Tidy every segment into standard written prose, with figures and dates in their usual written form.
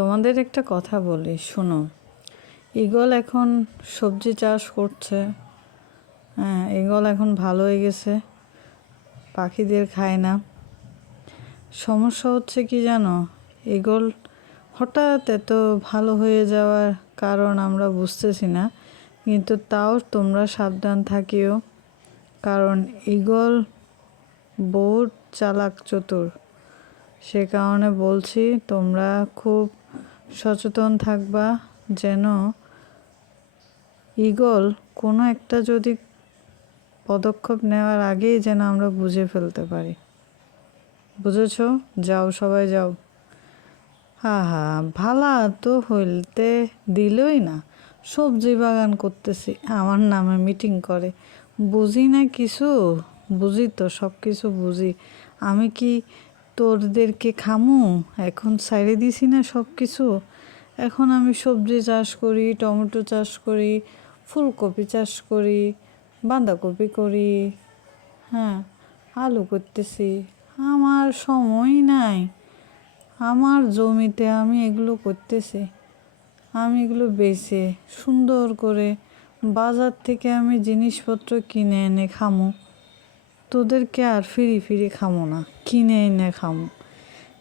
তোমাদের একটা কথা বলি, শোনো। ঈগল এখন সবজি চাষ করছে। হ্যাঁ, ঈগল এখন ভালো হয়ে গেছে, পাখিদের খায় না। সমস্যা হচ্ছে কি জানো, ঈগল হঠাৎ এত ভালো হয়ে যাওয়ার কারণ আমরা বুঝতেছি না, কিন্তু তাও তোমরা সাবধান থাকিও, কারণ ঈগল বহুত চালাক চতুর। সে কারণে বলছি তোমরা খুব সচেতন থাকবা, যেন ঈগল কোনো একটা যদি পদক্ষেপ নেওয়ার আগেই যেন আমরা বুঝে ফেলতে পারি। বুঝেছো? যাও, সবাই যাও। ভালা তো হইতে দিলই না, সবজি বাগান করতেছি, আমার নামে মিটিং করে। বুঝি না কিছু, বুঝি তো সব কিছু বুঝি। আমি কি তোরদেরকে খামু? এখন ছাইড়ে দিছি না সব কিছু। এখন আমি সবজি চাষ করি, টমেটো চাষ করি, ফুলকপি চাষ করি, বাঁধাকপি করি, হ্যাঁ, আলু করতেছি। আমার সময় নাই, আমার জমিতে আমি এগুলো করতেছি। আমি এগুলো বেচে সুন্দর করে বাজার থেকে আমি জিনিসপত্র কিনে এনে খামো। তোদেরকে আর ফিরি ফিরি খামো না, কিনে এনে খামো।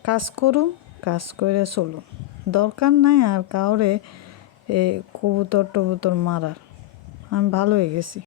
কাজ করুম, কাজ করে চলো। দরকার নাই আর কাউরে কবুতর টবুতর মারার। আমি ভালো হয়ে গেছি।